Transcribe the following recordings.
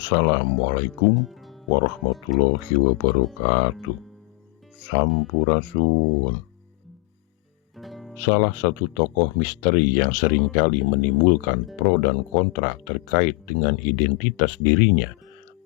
Assalamualaikum warahmatullahi wabarakatuh. Sampurasun. Salah satu tokoh misteri yang seringkali menimbulkan pro dan kontra terkait dengan identitas dirinya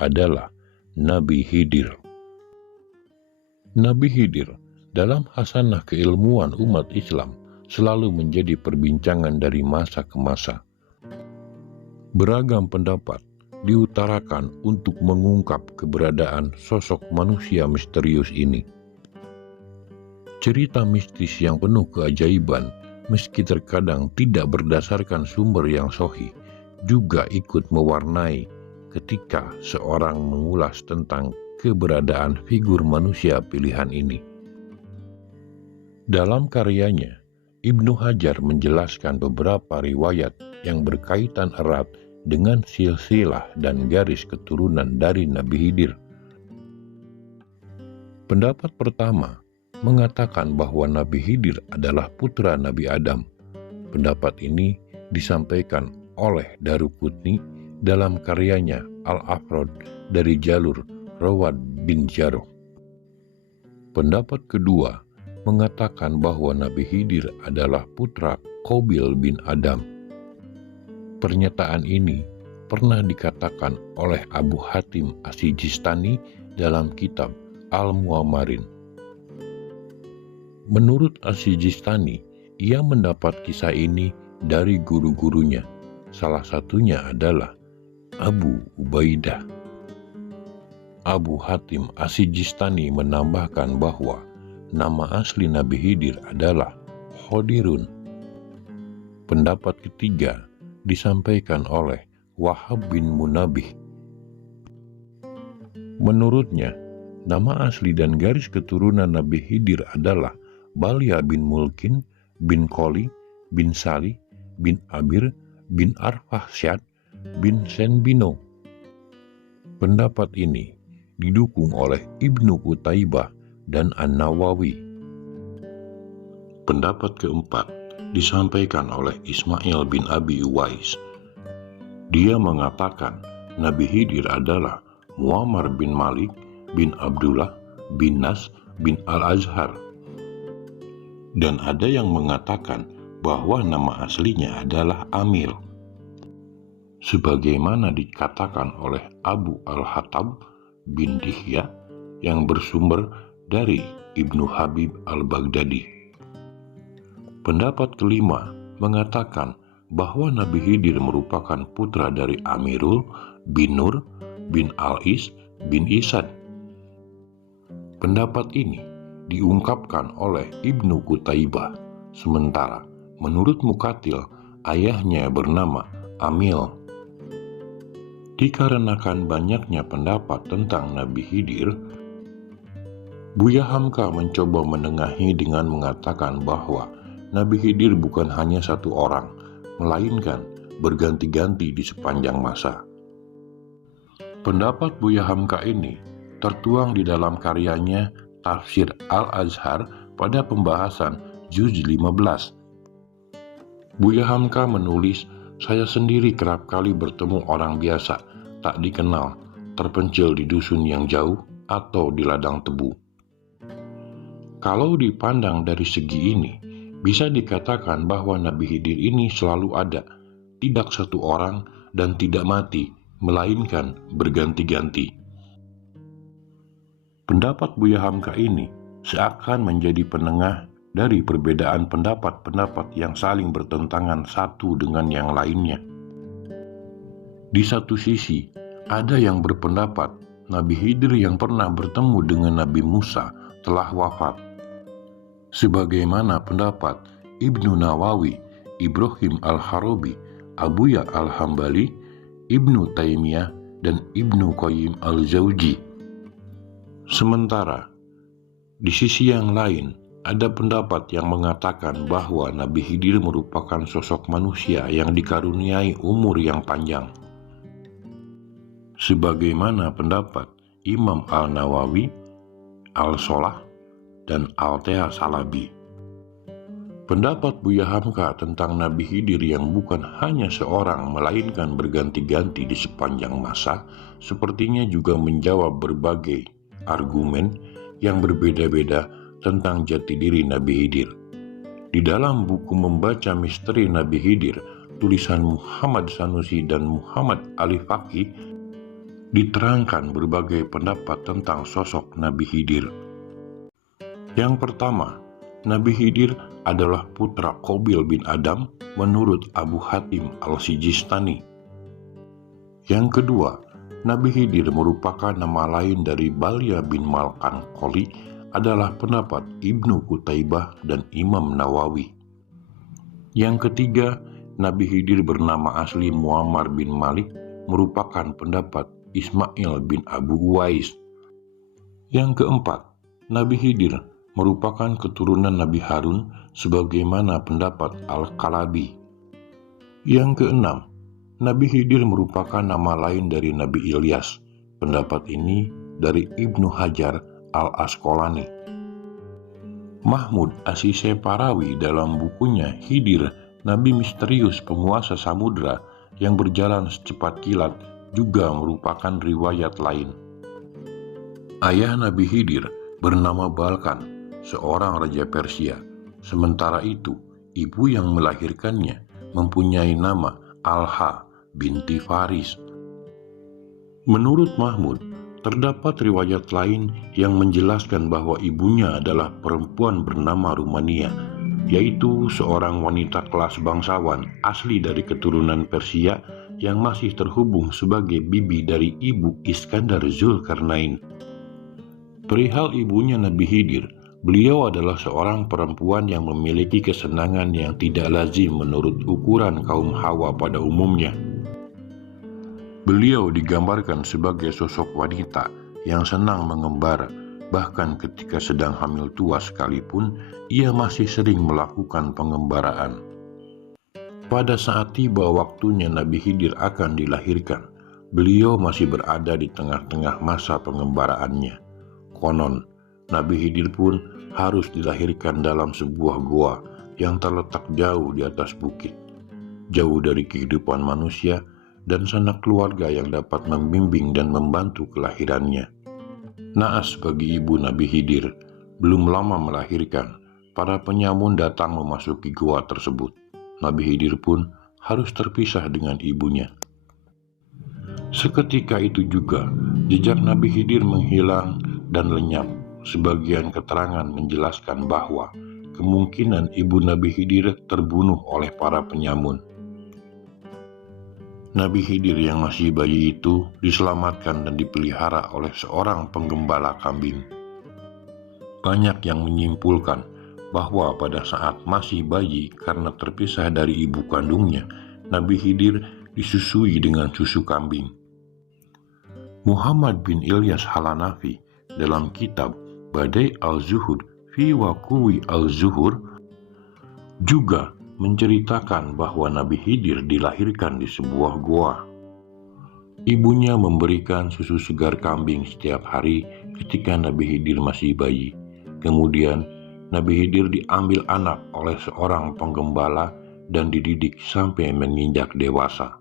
adalah Nabi Khidir. Nabi Khidir dalam hasanah keilmuan umat Islam selalu menjadi perbincangan dari masa ke masa. Beragam pendapat diutarakan untuk mengungkap keberadaan sosok manusia misterius ini. Cerita mistis yang penuh keajaiban, meski terkadang tidak berdasarkan sumber yang sahih, juga ikut mewarnai ketika seorang mengulas tentang keberadaan figur manusia pilihan ini. Dalam karyanya, Ibnu Hajar menjelaskan beberapa riwayat yang berkaitan erat dengan silsilah dan garis keturunan dari Nabi Khidir. Pendapat pertama mengatakan bahwa Nabi Khidir adalah putra Nabi Adam. Pendapat ini disampaikan oleh Daruqutni dalam karyanya Al-Afrod dari jalur Rawad bin Jarrah. Pendapat kedua mengatakan bahwa Nabi Khidir adalah putra Qabil bin Adam. Pernyataan ini pernah dikatakan oleh Abu Hatim As-Sijistani dalam kitab Al-Mu'ammarin. Menurut As-Sijistani, ia mendapat kisah ini dari guru-gurunya. Salah satunya adalah Abu Ubaidah. Abu Hatim As-Sijistani menambahkan bahwa nama asli Nabi Khidir adalah Khodirun. Pendapat ketiga disampaikan oleh Wahab bin Munabih. Menurutnya, nama asli dan garis keturunan Nabi Khidir adalah Balya bin Mulkin bin Qoli bin Salih bin Abir bin Arfahsyad bin Senbino. Pendapat ini didukung oleh Ibnu Qutaibah dan An-Nawawi. Pendapat keempat disampaikan oleh Ismail bin Abi Uwais. Dia mengatakan Nabi Khidir adalah Muammar bin Malik bin Abdullah bin Nas bin Al-Azhar. Dan ada yang mengatakan bahwa nama aslinya adalah Amir. Sebagaimana dikatakan oleh Abu Al-Hattab bin Dihya yang bersumber dari Ibnu Habib Al-Baghdadi. Pendapat kelima mengatakan bahwa Nabi Khidir merupakan putra dari Amirul bin Nur bin Al-Is bin Isad. Pendapat ini diungkapkan oleh Ibnu Qutaibah, sementara menurut Muqatil ayahnya bernama Amil. Dikarenakan banyaknya pendapat tentang Nabi Khidir, Buya Hamka mencoba menengahi dengan mengatakan bahwa Nabi Khidir bukan hanya satu orang, melainkan berganti-ganti di sepanjang masa. Pendapat Buya Hamka ini tertuang di dalam karyanya Tafsir Al-Azhar pada pembahasan Juz 15. Buya Hamka menulis, "Saya sendiri kerap kali bertemu orang biasa, tak dikenal, terpencil di dusun yang jauh atau di ladang tebu." Kalau dipandang dari segi ini, bisa dikatakan bahwa Nabi Khidir ini selalu ada, tidak satu orang dan tidak mati, melainkan berganti-ganti. Pendapat Buya Hamka ini seakan menjadi penengah dari perbedaan pendapat-pendapat yang saling bertentangan satu dengan yang lainnya. Di satu sisi, ada yang berpendapat Nabi Khidir yang pernah bertemu dengan Nabi Musa telah wafat. Sebagaimana pendapat Ibnu Nawawi, Ibrahim Al-Harabi, Abuya Al-Hambali, Ibnu Taimiyah, dan Ibnu Qayyim Al-Jauzi. Sementara, di sisi yang lain, ada pendapat yang mengatakan bahwa Nabi Khidir merupakan sosok manusia yang dikaruniai umur yang panjang. Sebagaimana pendapat Imam Al-Nawawi, Al-Solah, dan Al-Teha Salabi. Pendapat Buya Hamka tentang Nabi Khidir yang bukan hanya seorang melainkan berganti-ganti di sepanjang masa sepertinya juga menjawab berbagai argumen yang berbeda-beda tentang jati diri Nabi Khidir. Di dalam buku Membaca Misteri Nabi Khidir, tulisan Muhammad Sanusi dan Muhammad Ali Faqih, diterangkan berbagai pendapat tentang sosok Nabi Khidir. Yang pertama, Nabi Khidir adalah putra Qabil bin Adam menurut Abu Hatim al-Sijistani. Yang kedua, Nabi Khidir merupakan nama lain dari Balya bin Malkan Qoli adalah pendapat Ibnu Qutaibah dan Imam Nawawi. Yang ketiga, Nabi Khidir bernama asli Muammar bin Malik merupakan pendapat Ismail bin Abu Uwais. Yang keempat, Nabi Khidir merupakan keturunan Nabi Harun sebagaimana pendapat Al-Kalabi. Yang keenam, Nabi Khidir merupakan nama lain dari Nabi Ilyas. Pendapat ini dari Ibnu Hajar Al-Asqalani. Mahmud Asise Parawi dalam bukunya Khidir, Nabi Misterius Penguasa Samudra yang berjalan secepat kilat juga merupakan riwayat lain. Ayah Nabi Khidir bernama Balkan, seorang raja Persia. Sementara itu, ibu yang melahirkannya mempunyai nama Alha binti Faris. Menurut Mahmud, terdapat riwayat lain yang menjelaskan bahwa ibunya adalah perempuan bernama Rumania, yaitu seorang wanita kelas bangsawan asli dari keturunan Persia yang masih terhubung sebagai bibi dari ibu Iskandar Zulkarnain. Perihal ibunya Nabi Khidir, beliau adalah seorang perempuan yang memiliki kesenangan yang tidak lazim menurut ukuran kaum Hawa pada umumnya. Beliau digambarkan sebagai sosok wanita yang senang mengembara, bahkan ketika sedang hamil tua sekalipun, ia masih sering melakukan pengembaraan. Pada saat tiba waktunya Nabi Khidir akan dilahirkan, beliau masih berada di tengah-tengah masa pengembaraannya. Konon, Nabi Khidir pun harus dilahirkan dalam sebuah goa yang terletak jauh di atas bukit, jauh dari kehidupan manusia dan sanak keluarga yang dapat membimbing dan membantu kelahirannya. Naas bagi ibu Nabi Khidir, belum lama melahirkan, para penyamun datang memasuki goa tersebut. Nabi Khidir pun harus terpisah dengan ibunya. Seketika itu juga, jejak Nabi Khidir menghilang dan lenyap. Sebagian keterangan menjelaskan bahwa kemungkinan ibu Nabi Khidir terbunuh oleh para penyamun. Nabi Khidir yang masih bayi itu diselamatkan dan dipelihara oleh seorang penggembala kambing. Banyak yang menyimpulkan bahwa pada saat masih bayi karena terpisah dari ibu kandungnya, Nabi Khidir disusui dengan susu kambing. Muhammad bin Ilyas Halanafi dalam kitab Badai al-Zuhud fi Wakuwi al-Zuhur juga menceritakan bahwa Nabi Khidir dilahirkan di sebuah goa. Ibunya memberikan susu segar kambing setiap hari ketika Nabi Khidir masih bayi. Kemudian Nabi Khidir diambil anak oleh seorang penggembala dan dididik sampai menginjak dewasa.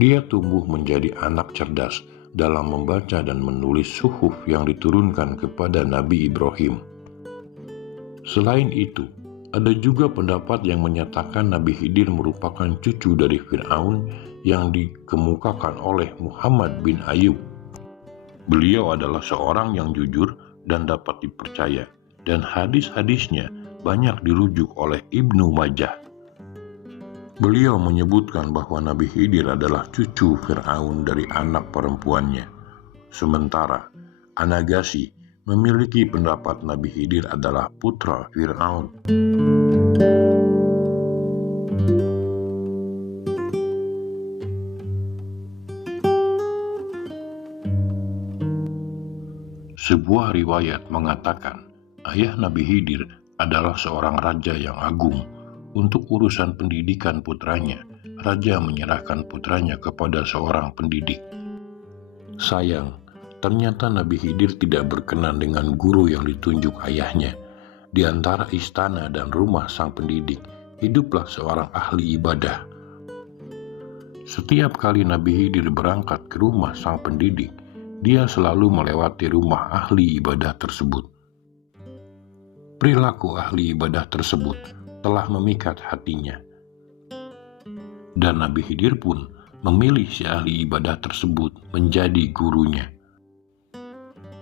Dia tumbuh menjadi anak cerdas dalam membaca dan menulis suhuf yang diturunkan kepada Nabi Ibrahim. Selain itu, ada juga pendapat yang menyatakan Nabi Khidir merupakan cucu dari Fir'aun yang dikemukakan oleh Muhammad bin Ayub. Beliau adalah seorang yang jujur dan dapat dipercaya, dan hadis-hadisnya banyak dirujuk oleh Ibnu Majah. Beliau menyebutkan bahwa Nabi Khidir adalah cucu Fir'aun dari anak perempuannya. Sementara Anagasi memiliki pendapat Nabi Khidir adalah putra Fir'aun. Sebuah riwayat mengatakan ayah Nabi Khidir adalah seorang raja yang agung. Untuk urusan pendidikan putranya, raja menyerahkan putranya kepada seorang pendidik. Sayang, ternyata Nabi Khidir tidak berkenan dengan guru yang ditunjuk ayahnya. Di antara istana dan rumah sang pendidik, hiduplah seorang ahli ibadah. Setiap kali Nabi Khidir berangkat ke rumah sang pendidik, dia selalu melewati rumah ahli ibadah tersebut. Perilaku ahli ibadah tersebut telah memikat hatinya. Dan Nabi Khidir pun memilih si ahli ibadah tersebut menjadi gurunya.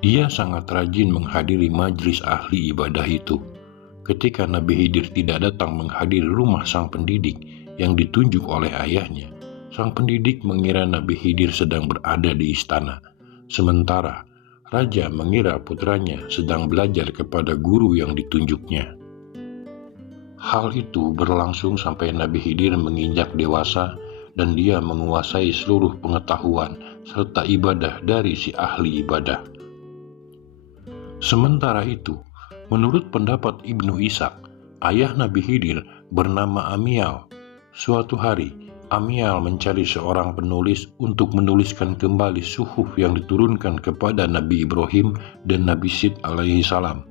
Dia sangat rajin menghadiri majelis ahli ibadah itu. Ketika Nabi Khidir tidak datang menghadiri rumah sang pendidik yang ditunjuk oleh ayahnya, sang pendidik mengira Nabi Khidir sedang berada di istana, sementara raja mengira putranya sedang belajar kepada guru yang ditunjuknya. Hal itu berlangsung sampai Nabi Khidir menginjak dewasa dan dia menguasai seluruh pengetahuan serta ibadah dari si ahli ibadah. Sementara itu, menurut pendapat Ibnu Ishaq, ayah Nabi Khidir bernama Ammial. Suatu hari, Ammial mencari seorang penulis untuk menuliskan kembali suhuf yang diturunkan kepada Nabi Ibrahim dan Nabi Syed alaihi salam.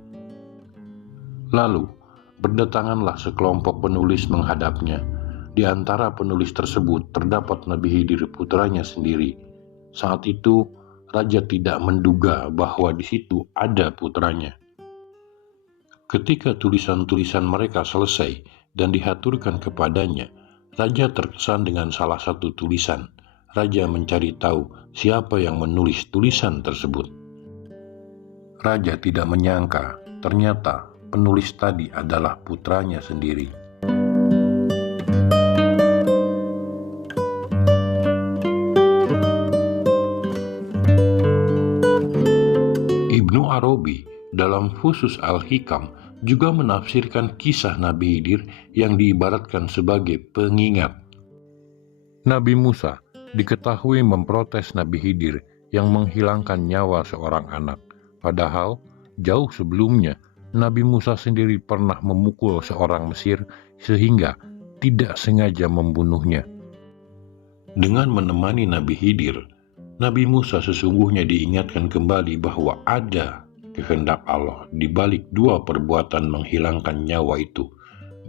Lalu, berdatanganlah sekelompok penulis menghadapnya. Di antara penulis tersebut terdapat Nabi Khidir putranya sendiri. Saat itu, raja tidak menduga bahwa di situ ada putranya. Ketika tulisan-tulisan mereka selesai dan dihaturkan kepadanya, raja terkesan dengan salah satu tulisan. Raja mencari tahu siapa yang menulis tulisan tersebut. Raja tidak menyangka, ternyata penulis tadi adalah putranya sendiri. Ibnu Arabi dalam Fusus Al-Hikam juga menafsirkan kisah Nabi Khidir yang diibaratkan sebagai pengingat. Nabi Musa diketahui memprotes Nabi Khidir yang menghilangkan nyawa seorang anak. Padahal jauh sebelumnya Nabi Musa sendiri pernah memukul seorang Mesir sehingga tidak sengaja membunuhnya. Dengan menemani Nabi Khidir, Nabi Musa sesungguhnya diingatkan kembali bahwa ada kehendak Allah di balik dua perbuatan menghilangkan nyawa itu,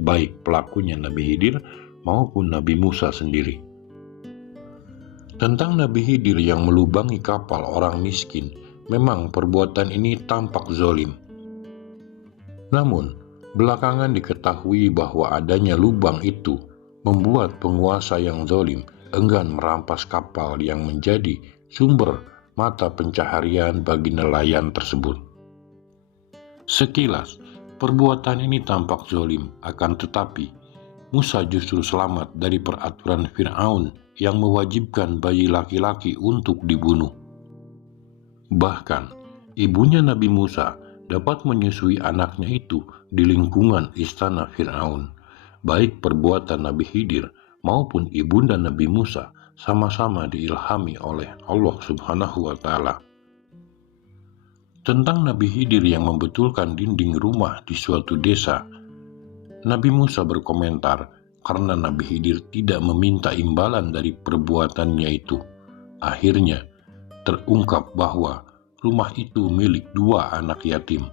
baik pelakunya Nabi Khidir maupun Nabi Musa sendiri. Tentang Nabi Khidir yang melubangi kapal orang miskin, memang perbuatan ini tampak zolim. Namun, belakangan diketahui bahwa adanya lubang itu membuat penguasa yang zolim enggan merampas kapal yang menjadi sumber mata pencaharian bagi nelayan tersebut. Sekilas, perbuatan ini tampak zolim, akan tetapi Musa justru selamat dari peraturan Fir'aun yang mewajibkan bayi laki-laki untuk dibunuh. Bahkan, ibunya Nabi Musa dapat menyusui anaknya itu di lingkungan istana Fir'aun. Baik perbuatan Nabi Khidir maupun ibunda Nabi Musa sama-sama diilhami oleh Allah Subhanahu wa Ta'ala. Tentang Nabi Khidir yang membetulkan dinding rumah di suatu desa, Nabi Musa berkomentar karena Nabi Khidir tidak meminta imbalan dari perbuatannya itu. Akhirnya terungkap bahwa rumah itu milik dua anak yatim.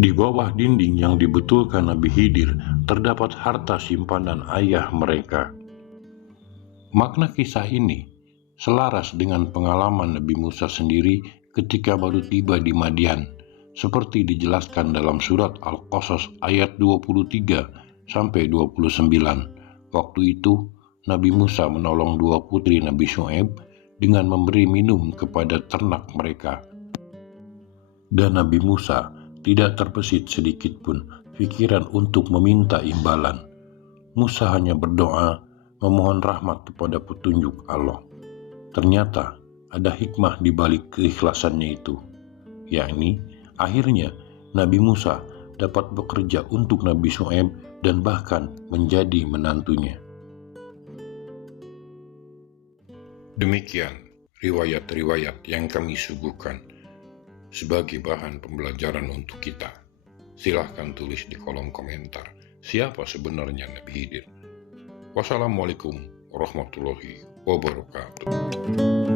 Di bawah dinding yang dibetulkan Nabi Khidir terdapat harta simpanan ayah mereka. Makna kisah ini selaras dengan pengalaman Nabi Musa sendiri ketika baru tiba di Madian, seperti dijelaskan dalam surat Al-Qasas ayat 23-29. Waktu itu, Nabi Musa menolong dua putri Nabi Syuaib dengan memberi minum kepada ternak mereka. Dan Nabi Musa tidak terbesit sedikit pun pikiran untuk meminta imbalan. Musa hanya berdoa memohon rahmat kepada petunjuk Allah. Ternyata ada hikmah di balik keikhlasannya itu, yakni akhirnya Nabi Musa dapat bekerja untuk Nabi Syuaib dan bahkan menjadi menantunya. Demikian riwayat-riwayat yang kami suguhkan sebagai bahan pembelajaran untuk kita. Silahkan tulis di kolom komentar siapa sebenarnya Nabi Khidir. Wassalamualaikum warahmatullahi wabarakatuh.